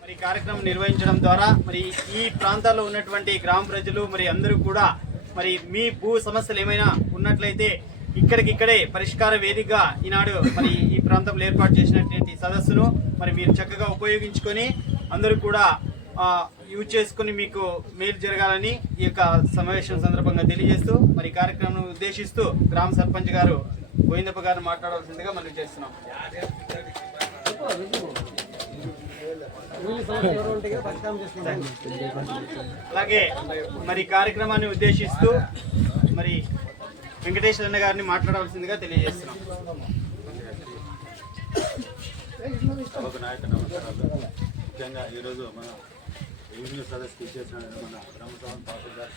మరి కార్యక్రమం నిర్వహించడం ద్వారా మరి ఈ ప్రాంతాల్లో ఉన్నటువంటి గ్రామ ప్రజలు మరి అందరూ కూడా మరి మీ భూ సమస్యలు ఏమైనా ఉన్నట్లయితే ఇక్కడికిక్కడే పరిష్కార వేదికగా ఈనాడు మరి ఈ ప్రాంతంలో ఏర్పాటు చేసినటువంటి సదస్సును మరి మీరు చక్కగా ఉపయోగించుకొని అందరూ కూడా యూజ్ చేసుకుని మీకు మేలు జరగాలని ఈ యొక్క సమావేశం సందర్భంగా తెలియజేస్తూ మరి కార్యక్రమం ఉద్దేశిస్తూ గ్రామ సర్పంచ్ గారు గోవిందప్ప గారు మాట్లాడాల్సిందిగా మనం చేస్తున్నాం. అలాగే మరి కార్యక్రమాన్ని ఉద్దేశిస్తూ మరి వెంకటేశ్వర అన్న గారిని మాట్లాడవలసిందిగా తెలియజేస్తున్నాం. నాయక నమస్కారాలు. ముఖ్యంగా ఈరోజు మన రెవెన్యూ సదస్సుకి ఇచ్చేసిన మన రామస్వామి తహసీల్దార్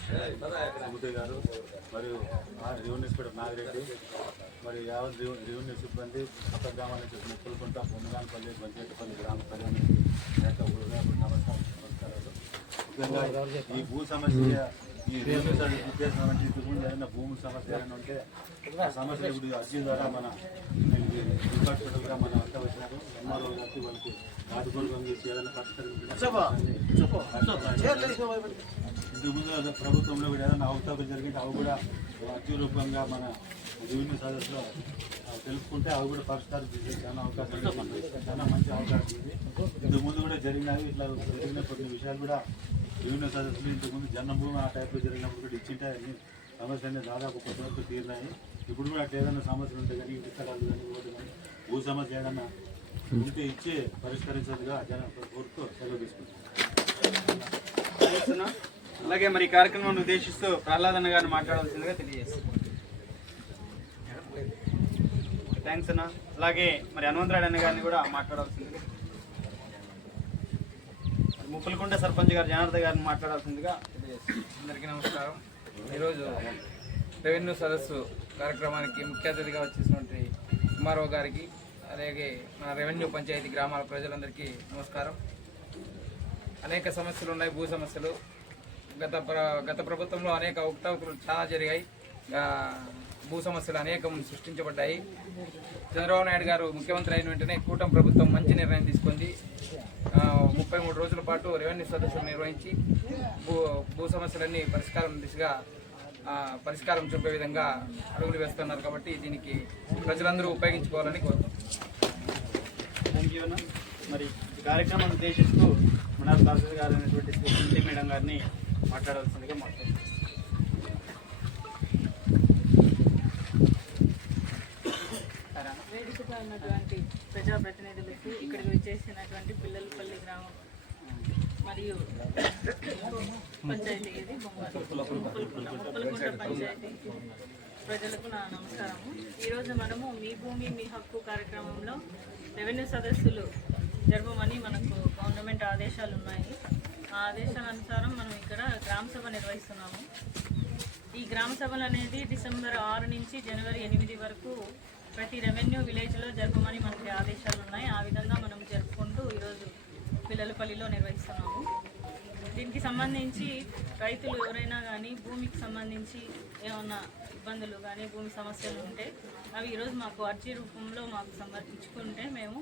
సముద్రి గారు మరియు రెవెన్యూ ఇన్స్పెక్టర్ నాగిరెడ్డి మరియు యావత్ రెవెన్యూ సిబ్బంది కొత్త గ్రామాల నుంచి ముక్కులకుంట పొన్నగానపల్లి బంచేటిపల్లి గ్రామ ప్రజల నమస్కారం నమస్కారాలు ముఖ్యంగా ఈ భూ సమస్య ఈ రెవెన్యూ సర్వీస్ ఉద్దేశం అంటే ఇంతకుముందు ఏదైనా భూమి సమస్య ఏమైనా ఉంటే ఆ సమస్య ఇప్పుడు అర్జీ ద్వారా మన డిపార్ట్మెంట్గా మన అంతా వచ్చినారు ఎంఆర్ఓ గారికి వాళ్ళకి రాజపూర్వకం చేసి ఏదైనా పరిష్కరించారు ఇంతకుముందు ప్రభుత్వంలో కూడా ఏదైనా అవకతవకలు జరిగింది అవి కూడా అర్జీ రూపంగా మన రెవెన్యూ సదస్సులో తెలుసుకుంటే అవి కూడా పరిష్కారం చేసే చాలా అవకాశం చాలా మంచి అవకాశం ఉంది ఇంతకు ముందు కూడా జరిగినవి ఇట్లా జరిగిన కొన్ని విషయాలు కూడా రెవెన్యూ సదస్సులు ఇంతకుముందు జన్మభూమి ఆ టైప్లో జరిగినప్పుడు కూడా ఇచ్చింటే అన్ని సమస్యలు అనేది దాదాపు కొంతవరకు తీరినాయి ఇప్పుడు కూడా అట్లా ఏదైనా సమస్యలు ఉంటే కానీ ఇంటి స్థలాలు కానీ భూ సమస్య ఏదైనా ఉంటే ఇచ్చి పరిష్కరించేదిగా జన కోరుతూ సెలవు తీసుకుంటాం చేస్తున్నా. అలాగే మరి ఈ కార్యక్రమాన్ని ఉద్దేశిస్తూ ప్రహ్లాద్ అన్న గారిని మాట్లాడాల్సిందిగా తెలియజేస్తున్నాం థ్యాంక్స్ అన్న. అలాగే మరి హనుమంతరాడు అన్న గారిని కూడా మాట్లాడాల్సిందిగా మరి ముప్పలకుంట సర్పంచ్ గారు జనార్దన్ గారిని మాట్లాడాల్సిందిగా అందరికీ నమస్కారం. ఈరోజు రెవెన్యూ సదస్సు కార్యక్రమానికి ముఖ్య అతిథిగా వచ్చేసినటువంటి ఎంఆర్ఓ గారికి అలాగే మన రెవెన్యూ పంచాయతీ గ్రామాల ప్రజలందరికీ నమస్కారం. అనేక సమస్యలు ఉన్నాయి భూ సమస్యలు. గత ప్ర గత ప్రభుత్వంలో అనేక ఉక్తవకులు చాలా జరిగాయి. భూ సమస్యలు అనేకం సృష్టించబడ్డాయి. చంద్రబాబు నాయుడు గారు ముఖ్యమంత్రి అయిన వెంటనే కూటమి ప్రభుత్వం మంచి నిర్ణయం తీసుకుంది. ముప్పై మూడు రోజుల పాటు రెవెన్యూ సదస్సులు నిర్వహించి భూ భూ సమస్యలన్నీ పరిష్కారం దిశగా పరిష్కారం చూపే విధంగా అడుగులు వేస్తున్నారు కాబట్టి దీనికి ప్రజలందరూ ఉపయోగించుకోవాలని అన్న. మరి ఈ కార్యక్రమాన్ని ఉద్దేశిస్తూ మన తహసీల్ గారు అయినటువంటి శ్రీ కుంటి మేడం గారిని మాట్లాడాల్సిందిగా మాట్లాడుతున్నాం. వేదికపై ఉన్నటువంటి ప్రజాప్రతినిధులకు ఇక్కడికి వచ్చేసినటువంటి పిల్లలపల్లి గ్రామం మరియు పంచాయతీ ఇది బొమ్మలు పంచాయతీ ప్రజలకు నా నమస్కారము. ఈరోజు మనము మీ భూమి మీ హక్కు కార్యక్రమంలో రెవెన్యూ సదస్సులు జరపమని మనకు గవర్నమెంట్ ఆదేశాలు ఉన్నాయి. ఆ ఆదేశాల అనుసారం మనం ఇక్కడ గ్రామ సభ నిర్వహిస్తున్నాము. ఈ గ్రామ సభలు అనేది డిసెంబర్ ఆరు నుంచి జనవరి ఎనిమిది వరకు ప్రతి రెవెన్యూ విలేజ్లో జరపమని మనకి ఆదేశాలు ఉన్నాయి. ఆ విధంగా మనం జరుపుకుంటూ ఈరోజు పిల్లలపల్లిలో నిర్వహిస్తున్నాము. దీనికి సంబంధించి రైతులు ఎవరైనా కానీ భూమికి సంబంధించి ఏమన్నా ఇబ్బందులు కానీ భూమి సమస్యలు ఉంటే అవి ఈరోజు మాకు అర్జీ రూపంలో మాకు సమర్పించుకుంటే మేము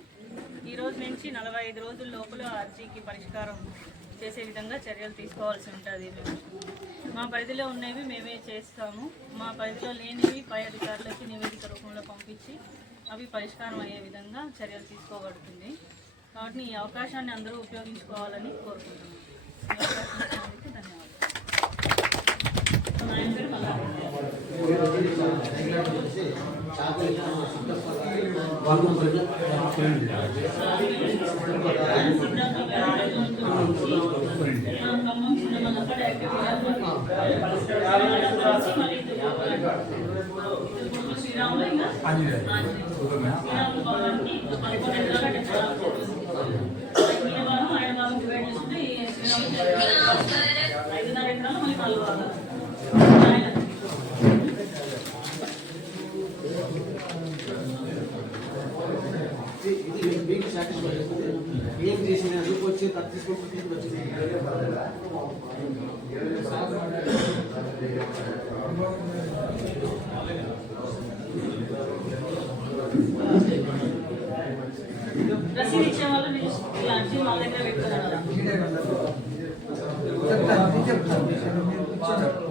ఈరోజు నుంచి నలభై ఐదు రోజుల లోపల అర్జీకి పరిష్కారం చేసే విధంగా చర్యలు తీసుకోవాల్సి ఉంటుంది. మేము మా పరిధిలో ఉన్నవి మేమే చేస్తాము. మా పరిధిలో లేనివి పై అధికారులకి నివేదిక రూపంలో పంపించి అవి పరిష్కారం అయ్యే విధంగా చర్యలు తీసుకోబడుతుంది. కాబట్టి ఈ అవకాశాన్ని అందరూ ఉపయోగించుకోవాలని కోరుకుంటున్నాను ఈ అవకాశం ఇచ్చినందుకు ధన్యవాదాలు నా పేరు మల్లారెడ్డి. ఖమ్మం సినిమా అక్కడ శ్రీరాములు ఇంకా శ్రీరాములు భవనానికి పదకొండు ఎకరాలు ఏం చేసిన అందుకు వచ్చి తక్కువ వచ్చింది రసీదు ఇచ్చే వాళ్ళు మీరు మా దగ్గర పెట్టుకున్నారు 진짜